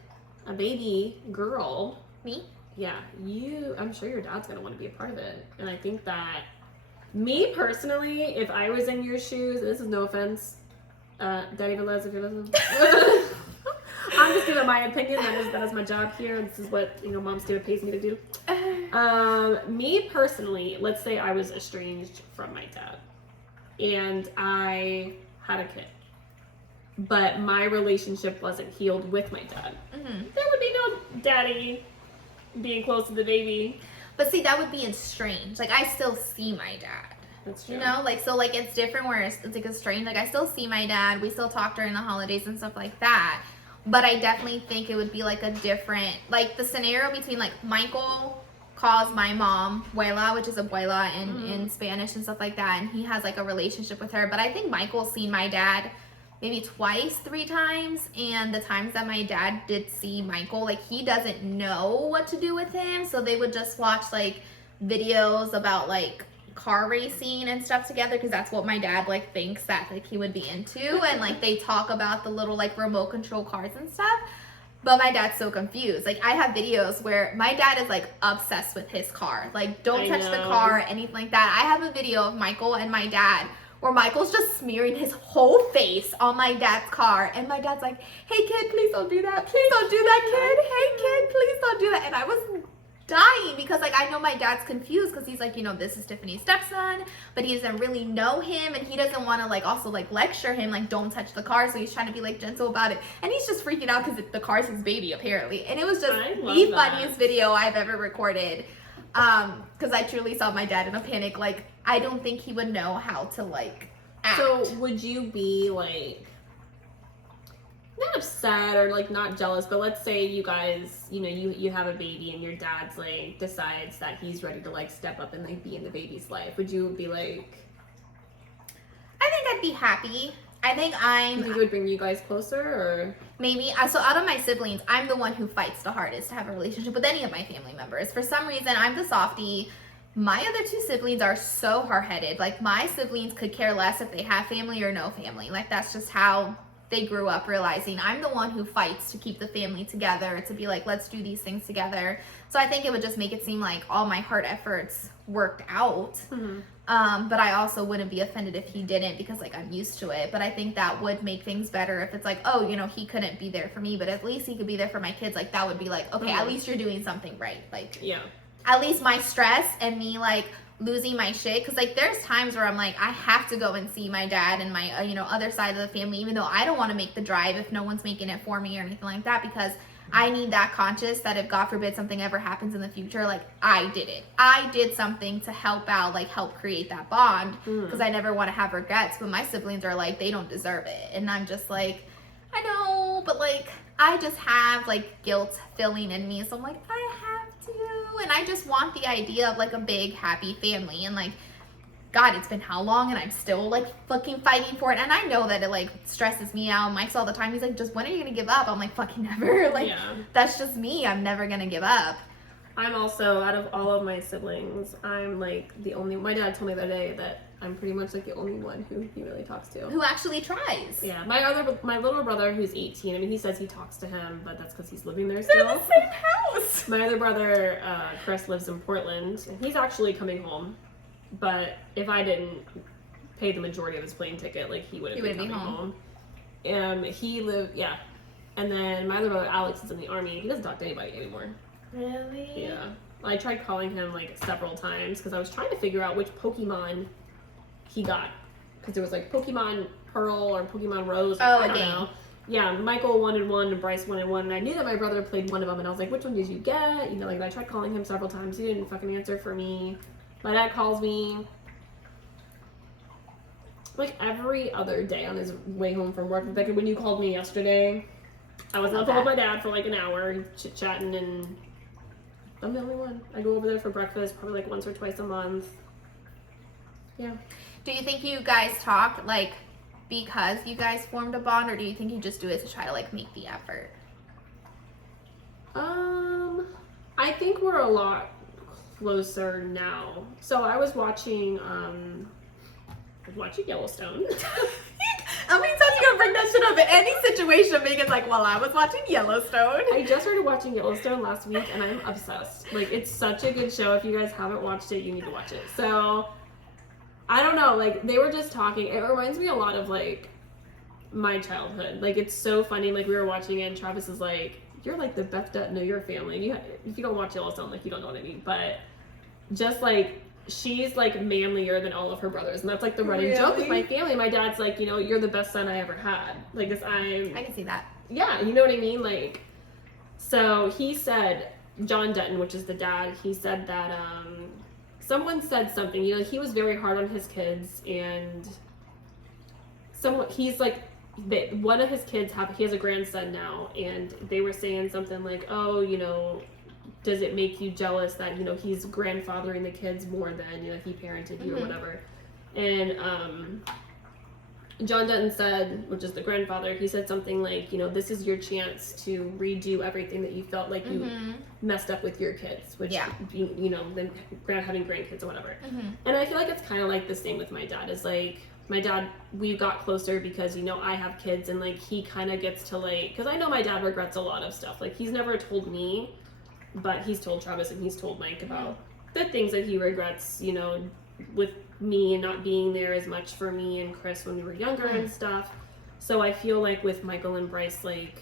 a baby girl. Me? Yeah, I'm sure your dad's going to want to be a part of it. And I think that, me personally, if I was in your shoes, this is no offense, Daddy Velez, if you're listening. I'm just giving my opinion. That is my job here. This is what, you know, Mom's Stupid pays me to do. Me personally, let's say I was estranged from my dad and I had a kid, but my relationship wasn't healed with my dad. There would be no daddy being close to the baby. But see, that would be estranged. Like, I still see my dad. That's true. You know, like, so, like, it's different where it's like estranged. Like, I still see my dad. We still talk during the holidays and stuff like that. But I definitely think it would be, like, a different, like, the scenario between, like, Michael calls my mom Abuela, which is abuela in Spanish and stuff like that. And he has, like, a relationship with her. But I think Michael's seen my dad maybe twice, 3 times, and the times that my dad did see Michael, like, he doesn't know what to do with him, so they would just watch, like, videos about, like, car racing and stuff together, because that's what my dad, like, thinks that, like, he would be into, and, like, they talk about the little, like, remote control cars and stuff. But my dad's so confused. Like, I have videos where my dad is, like, obsessed with his car. Like, don't touch the car, anything like that. I have a video of Michael and my dad where Michael's just smearing his whole face on my dad's car. And my dad's like, hey, kid, please don't do that. Please don't do that, kid. Hey, kid, please don't do that. And I was dying because, like, I know my dad's confused because he's like, you know, this is Tiffany's stepson, but he doesn't really know him, and he doesn't want to, like, also, like, lecture him, like, don't touch the car, so he's trying to be, like, gentle about it, and he's just freaking out because the car's his baby, apparently, and it was just the funniest video I've ever recorded, because I truly saw my dad in a panic. Like, I don't think he would know how to, like, act. So, would you be, like, not upset or like not jealous, but let's say you guys, you know, you have a baby and your dad's like decides that he's ready to like step up and like be in the baby's life. Would you be like? I think I'd be happy. I think You think it would bring you guys closer, or maybe? So out of my siblings, I'm the one who fights the hardest to have a relationship with any of my family members. For some reason, I'm the softie. My other two siblings are so hard-headed. Like, my siblings could care less if they have family or no family. Like, that's just how they grew up, realizing I'm the one who fights to keep the family together, to be like, let's do these things together. So I think it would just make it seem like all my hard efforts worked out. But I also wouldn't be offended if he didn't, because like I'm used to it. But I think that would make things better if it's like, oh, you know, he couldn't be there for me, but at least he could be there for my kids. Like, that would be like, okay, at least you're doing something right. Like, yeah, at least my stress and me like losing my shit, because like there's times where I'm like, I have to go and see my dad and my you know, other side of the family, even though I don't want to make the drive if no one's making it for me or anything like that, because I need that conscious that if God forbid something ever happens in the future, like I did it, I did something to help out, like help create that bond, because I never want to have regrets. But my siblings are like, they don't deserve it, and I'm just like, I know, but like I just have like guilt filling in me, so I'm like, I have to. And I just want the idea of like a big happy family, and like, God, it's been how long, and I'm still like fucking fighting for it. And I know that it like stresses me out. Mike's all the time, he's like, just when are you gonna give up? I'm like, fucking never. Like, that's just me, I'm never gonna give up. I'm also, out of all of my siblings, I'm like the only, my dad told me the other day that I'm pretty much like the only one who he really talks to. Who actually tries. Yeah, my little brother who's 18, I mean, he says he talks to him, but that's because he's living there still. They're the same house. My other brother, Chris, lives in Portland, and he's actually coming home, but if I didn't pay the majority of his plane ticket, like, he wouldn't be coming home. He lived, and then my other brother, Alex, is in the Army. He doesn't talk to anybody anymore. Really? Yeah. I tried calling him, like, several times, because I was trying to figure out which Pokemon he got, because there was like Pokemon Pearl or Pokemon Rose. Oh, I don't know. Yeah, Michael wanted one and Bryce wanted one, and I knew that my brother played one of them, and I was like, which one did you get? You know, like, I tried calling him several times. He didn't fucking answer for me. My dad calls me like every other day on his way home from work. Like, when you called me yesterday, I was on the phone with my dad for like an hour, chit-chatting, and I'm the only one. I go over there for breakfast probably like once or twice a month. Yeah. Do you think you guys talk, like, because you guys formed a bond, or do you think you just do it to try to, like, make the effort? I think we're a lot closer now. So I was watching, Yellowstone. How many times are you gonna bring that shit up in any situation? Megan's like, well, I was watching Yellowstone. I just started watching Yellowstone last week, and I'm obsessed. Like, it's such a good show. If you guys haven't watched it, you need to watch it. So I don't know, like, they were just talking. It reminds me a lot of, like, my childhood. Like, it's so funny. Like, we were watching it, and Travis is like, you're, like, the Beth Dutton of your family. And if you don't watch Yellowstone, like, you don't know what I mean. But just, like, she's, like, manlier than all of her brothers. And that's, like, the running joke with my family. My dad's like, you know, you're the best son I ever had. Like, I can see that. Yeah, you know what I mean? Like, so he said, John Dutton, which is the dad, he said that, someone said something, you know, he was very hard on his kids, and he's like, one of his kids, he has a grandson now, and they were saying something like, oh, you know, does it make you jealous that, you know, he's grandfathering the kids more than, you know, he parented you or whatever. And John Dutton said, which is the grandfather, he said something like, you know, this is your chance to redo everything that you felt like you messed up with your kids, which, you know, then having grandkids or whatever. And I feel like it's kind of like the same with my dad, is like, my dad, we got closer because, you know, I have kids and like he kind of gets to like, because I know my dad regrets a lot of stuff. Like he's never told me, but he's told Travis and he's told Mike about the things that he regrets, you know, with me and not being there as much for me and Chris when we were younger and stuff. So I feel like with Michael and Bryce, like,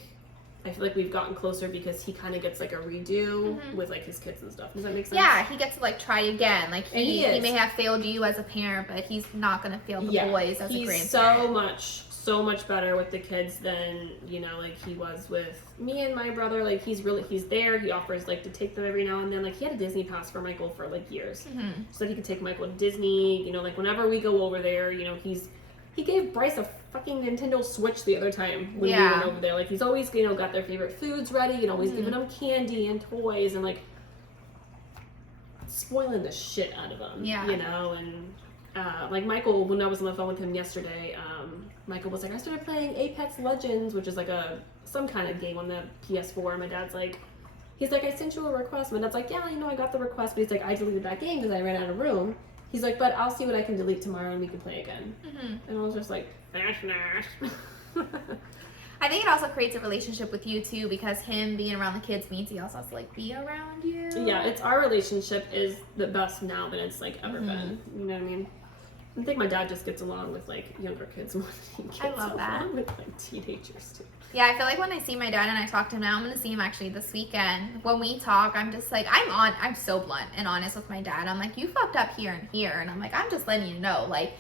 I feel like we've gotten closer because he kind of gets like a redo with like his kids and stuff. Does that make sense? Yeah, he gets to like try again. Like he may have failed you as a parent, but he's not gonna fail the boys as a grandparent. He's so much better with the kids than, you know, like he was with me and my brother. Like he's there. He offers like to take them every now and then. Like he had a Disney pass for Michael for like years, so that he could take Michael to Disney. You know, like whenever we go over there, you know, he gave Bryce a fucking Nintendo Switch the other time when we went over there. Like, he's always, you know, got their favorite foods ready and always giving them candy and toys and, like, spoiling the shit out of them, you know? And, like, Michael, when I was on the phone with him yesterday, Michael was like, I started playing Apex Legends, which is, like, some kind of game on the PS4. And my dad's like, he's like, I sent you a request. My dad's like, yeah, you know, I got the request. But he's like, I deleted that game because I ran out of room. He's like, but I'll see what I can delete tomorrow and we can play again. And I was just like, that's nice. I think it also creates a relationship with you too, because him being around the kids means he also has to like be around you. Yeah, it's our relationship is the best now than it's like ever been. You know what I mean? I think my dad just gets along with like younger kids more than he gets along with like teenagers too. Yeah, I feel like when I see my dad and I talk to him now, I'm gonna see him actually this weekend. When we talk, I'm just like, I'm so blunt and honest with my dad. I'm like, you fucked up here and here, and I'm like, I'm just letting you know, like,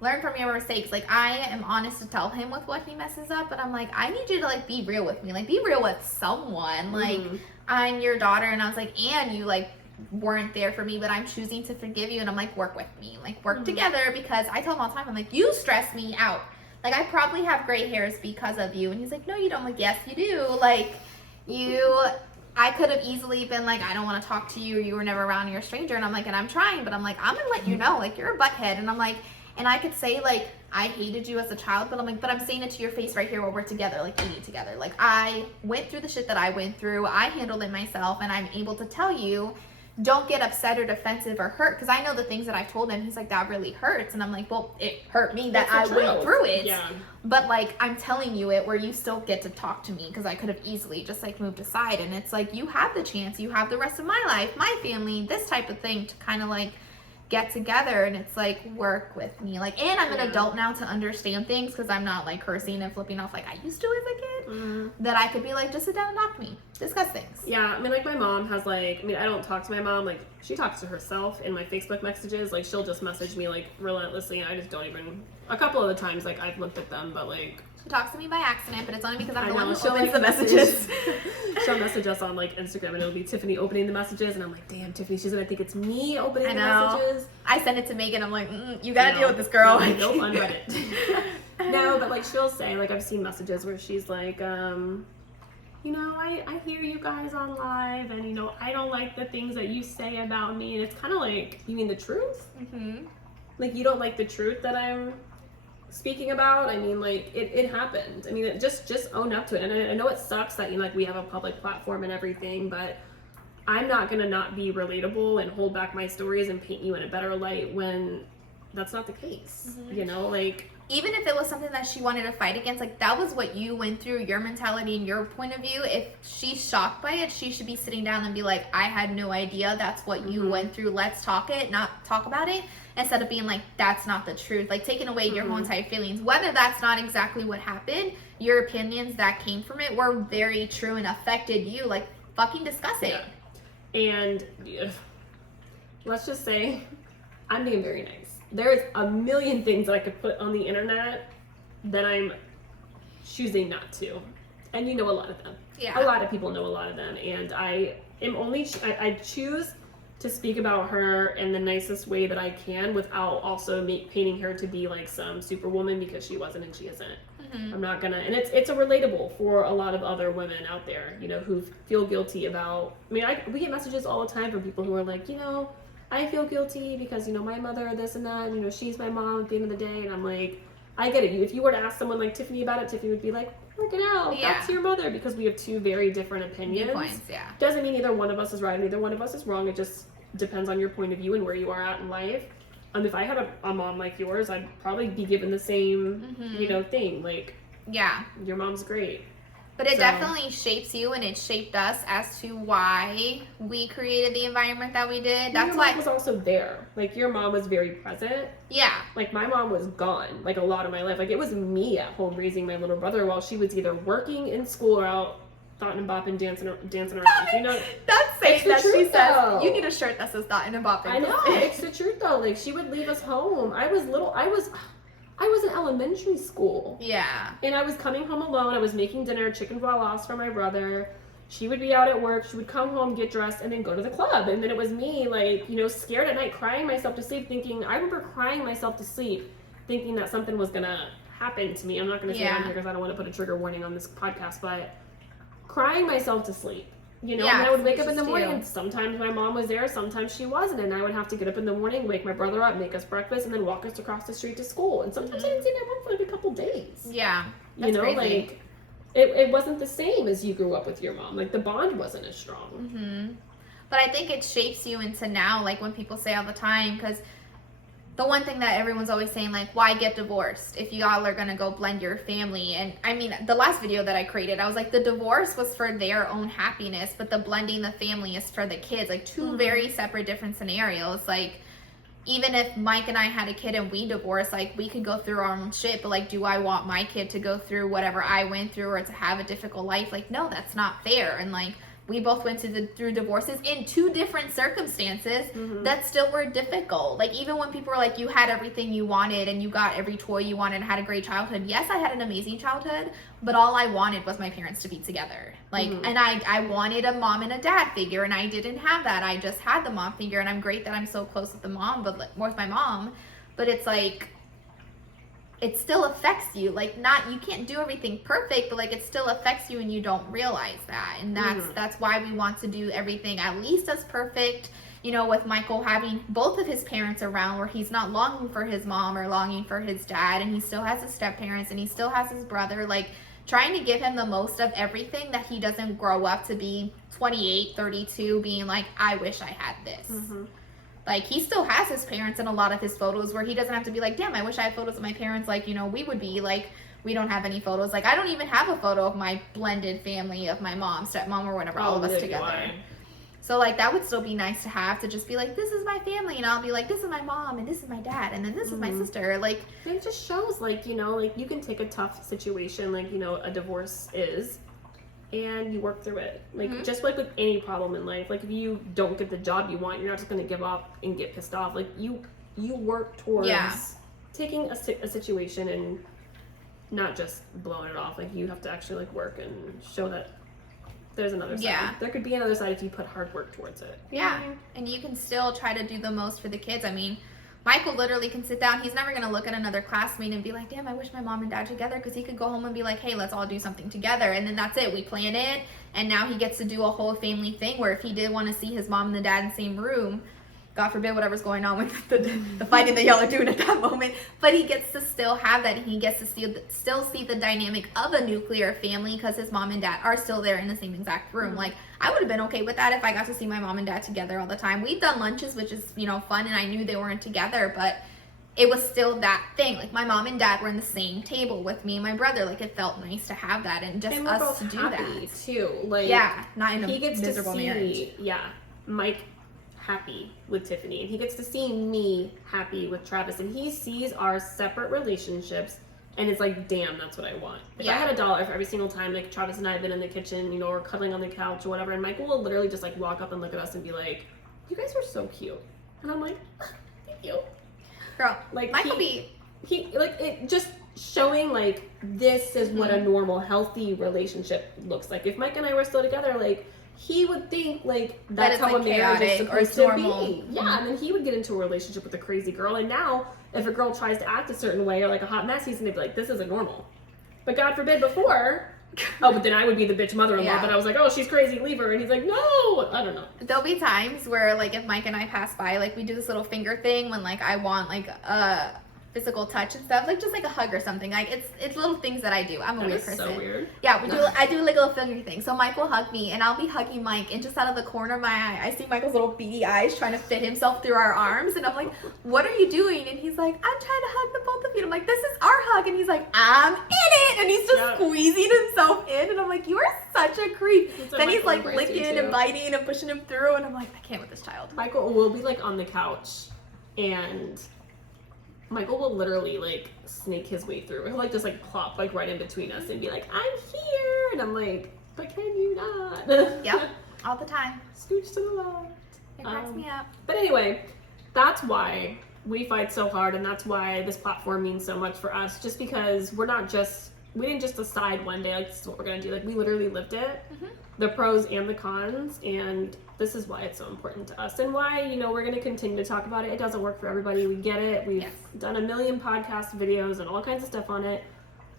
learn from your mistakes. Like, I am honest to tell him with what he messes up, but I'm like, I need you to like be real with me, like be real with someone. Like, I'm your daughter, and I was like, and you like weren't there for me, but I'm choosing to forgive you, and I'm like, work with me, like work together, because I tell him all the time, I'm like, you stress me out. Like, I probably have gray hairs because of you. And he's like, no, you don't. I'm like, yes, you do. Like, I could have easily been like, I don't want to talk to you, or you were never around, you're a stranger. And I'm like, and I'm trying, but I'm like, I'm going to let you know, like, you're a butthead. And I'm like, and I could say, like, I hated you as a child, but I'm like, but I'm saying it to your face right here while we're together, like, eating together. Like, I went through the shit that I went through. I handled it myself, and I'm able to tell you, don't get upset or defensive or hurt, because I know the things that I told him. He's like, that really hurts. And I'm like, well, it hurt me that I went through it. Yeah. But like, I'm telling you it where you still get to talk to me, because I could have easily just like moved aside. And it's like, you have the chance, you have the rest of my life, my family, this type of thing to kind of like get together. And it's like, work with me. Like, and I'm an adult now to understand things, because I'm not like cursing and flipping off like I used to as a kid. That I could be like, just sit down and talk to me, discuss things. Yeah, I mean, like, my mom has like, I mean, I don't talk to my mom, like, she talks to herself in my Facebook messages. Like, she'll just message me like relentlessly, and I just don't even, a couple of the times like I've looked at them, but like, she talks to me by accident, but it's only because I'm the one who opens the messages. She'll message us on like Instagram, and it'll be Tiffany opening the messages, and I'm like, damn, Tiffany, she's gonna think it's me opening the messages. I send it to Megan. I'm like, you gotta deal with this girl. Nope, unread it. No, but like, she'll say, like, I've seen messages where she's like, you know, I hear you guys on live, and you know, I don't like the things that you say about me. And it's kind of like, you mean the truth? Like, you don't like the truth that I'm speaking about? I mean, like, it happened. I mean, just own up to it. And I know it sucks that, you know, like, we have a public platform and everything, but I'm not gonna not be relatable and hold back my stories and paint you in a better light when that's not the case. You know, like, even if it was something that she wanted to fight against, like, that was what you went through, your mentality and your point of view. If she's shocked by it, she should be sitting down and be like, I had no idea that's what you went through. Let's talk about it, instead of being like, that's not the truth. Like, taking away your whole entire feelings. Whether that's not exactly what happened, your opinions that came from it were very true and affected you. Like, fucking discuss it. And let's just say, I'm being very nice. There's a million things that I could put on the internet that I'm choosing not to. And you know a lot of them. Yeah. A lot of people know a lot of them. And I choose to speak about her in the nicest way that I can, without also painting her to be like some superwoman, because she wasn't and she isn't. I'm not gonna, and it's a relatable for a lot of other women out there, you know, who feel guilty about, I mean, we get messages all the time from people who are like, you know, I feel guilty because, you know, my mother, this and that, and, you know, she's my mom at the end of the day. And I'm like, I get it. If you were to ask someone like Tiffany about it, Tiffany would be like, look it out, that's your mother, because we have two very different opinions. Viewpoints, Doesn't mean either one of us is right and either one of us is wrong. It just depends on your point of view and where you are at in life. if I had a mom like yours, I'd probably be given the same, you know, thing. Like, yeah, your mom's great. But it definitely shapes you, and it shaped us as to why we created the environment that we did. That's your why mom was also there. Like, your mom was very present. Yeah. Like, my mom was gone, like, a lot of my life. Like, it was me at home raising my little brother while she was either working in school or out thotting and bopping, dancing around. You know, that's saying that she though. Says you need a shirt that says thotting and bopping. I know, it's the truth though. Like, she would leave us home. I was in elementary school. Yeah. And I was coming home alone. I was making dinner, chicken volas for my brother. She would be out at work. She would come home, get dressed, and then go to the club. And then it was me, like, you know, scared at night, crying myself to sleep, I remember crying myself to sleep, thinking that something was going to happen to me. I'm not going to say it on here because I don't want to put a trigger warning on this podcast, but crying myself to sleep. You know, and I would wake up in the morning, and sometimes my mom was there, sometimes she wasn't, and I would have to get up in the morning, wake my brother up, make us breakfast, and then walk us across the street to school. And sometimes I didn't see my mom for like a couple days. Yeah, that's crazy. Like, it wasn't the same as you grew up with your mom. Like, the bond wasn't as strong. But I think it shapes you into now, like when people say all the time, because the one thing that everyone's always saying, like, why get divorced if you all are going to go blend your family? And I mean, the last video that I created, I was like, the divorce was for their own happiness, but the blending the family is for the kids. Like, two very separate, different scenarios. Like, even if Mike and I had a kid and we divorced, like, we could go through our own shit, but like, do I want my kid to go through whatever I went through or to have a difficult life? Like, no, that's not fair. And like, we both went through divorces in two different circumstances that still were difficult. Like, even when people were like, you had everything you wanted and you got every toy you wanted and had a great childhood. Yes, I had an amazing childhood, but all I wanted was my parents to be together. Like, and I wanted a mom and a dad figure, and I didn't have that. I just had the mom figure, and I'm great that I'm so close with the mom, but with my mom. But it's like, it still affects you. Like, you can't do everything perfect, but like, it still affects you and you don't realize that. And that's why we want to do everything at least as perfect, you know, with Michael having both of his parents around, where he's not longing for his mom or longing for his dad, and he still has his step parents and he still has his brother. Like, trying to give him the most of everything, that he doesn't grow up to be 28, 32 being like, I wish I had this. Like, he still has his parents in a lot of his photos, where he doesn't have to be like, damn, I wish I had photos of my parents like, you know, we would be. Like, we don't have any photos. Like, I don't even have a photo of my blended family, of my mom, stepmom, or whatever, all of us together. So, like, that would still be nice to have, to just be like, this is my family, and I'll be like, this is my mom, and this is my dad, and then this is my sister. Like, it just shows, like, you know, like, you can take a tough situation, like, you know, a divorce is, and you work through it. Like, just like with any problem in life, like, if you don't get the job you want, you're not just going to give up and get pissed off. Like, you work towards taking a situation and not just blowing it off. Like, you have to actually, like, work and show that there's another side. There could be another side if you put hard work towards it. And you can still try to do the most for the kids. I mean, Michael literally can sit down. He's never going to look at another classmate and be like, damn, I wish my mom and dad together, because he could go home and be like, hey, let's all do something together. And then that's it. We plan it. And now he gets to do a whole family thing, where if he did want to see his mom and the dad in the same room, God forbid whatever's going on with the fighting that y'all are doing at that moment, but he gets to still have that. He gets to still see the dynamic of a nuclear family, because his mom and dad are still there in the same exact room. Like, I would have been okay with that if I got to see my mom and dad together all the time. We've done lunches, which is, you know, fun, and I knew they weren't together, but it was still that thing. Like, my mom and dad were in the same table with me and my brother. Like, it felt nice to have that, and just us to do that too. Like, not in a miserable marriage. Mike happy with Tiffany, and he gets to see me happy with Travis, and he sees our separate relationships, and it's like, damn, that's what I want. If I had $1 for every single time, like, Travis and I have been in the kitchen, you know, or cuddling on the couch or whatever, and Michael will literally just like walk up and look at us and be like, you guys are so cute, and I'm like, thank you, girl. Like, Michael he like, it just showing, like, this is what a normal, healthy relationship looks like. If Mike and I were still together, like, he would think, like, that's how a marriage is supposed to be. And then he would get into a relationship with a crazy girl, and now, if a girl tries to act a certain way, or like a hot mess, he's gonna be like, this isn't normal. But God forbid before, but then I would be the bitch mother-in-law, but I was like, oh, she's crazy, leave her, and he's like, no, I don't know. There'll be times where, like, if Mike and I pass by, like, we do this little finger thing when, like, I want, like, physical touch and stuff, like just like a hug or something. Like it's little things that I do. I'm a That weird is person. so weird. Yeah, I do like little finger things. So Mike will hug me and I'll be hugging Mike, and just out of the corner of my eye I see Michael's little beady eyes trying to fit himself through our arms, and I'm like, what are you doing? And he's like, I'm trying to hug the both of you. And I'm like, this is our hug, and he's like, I'm in it, and he's just squeezing himself in, and I'm like, you are such a creep. Then he's like licking and biting and pushing him through, and I'm like, I can't with this child. Michael will be like on the couch, and Michael will literally like snake his way through. He'll like just like plop like right in between us and be like, I'm here, and I'm like, but can you not? Yep, all the time. Scooch to the left. It cracks me up. But anyway, that's why we fight so hard, and that's why this platform means so much for us, just because we didn't just decide one day like this is what we're gonna do. Like we literally lived it, the pros and the cons, and this is why it's so important to us, and why, you know, we're gonna continue to talk about it. It doesn't work for everybody, we get it. We've done a million podcast videos and all kinds of stuff on it.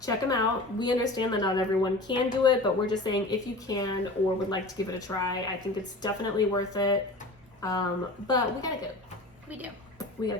Check them out. We understand that not everyone can do it, but we're just saying if you can or would like to give it a try, I think it's definitely worth it. But we gotta go. We do.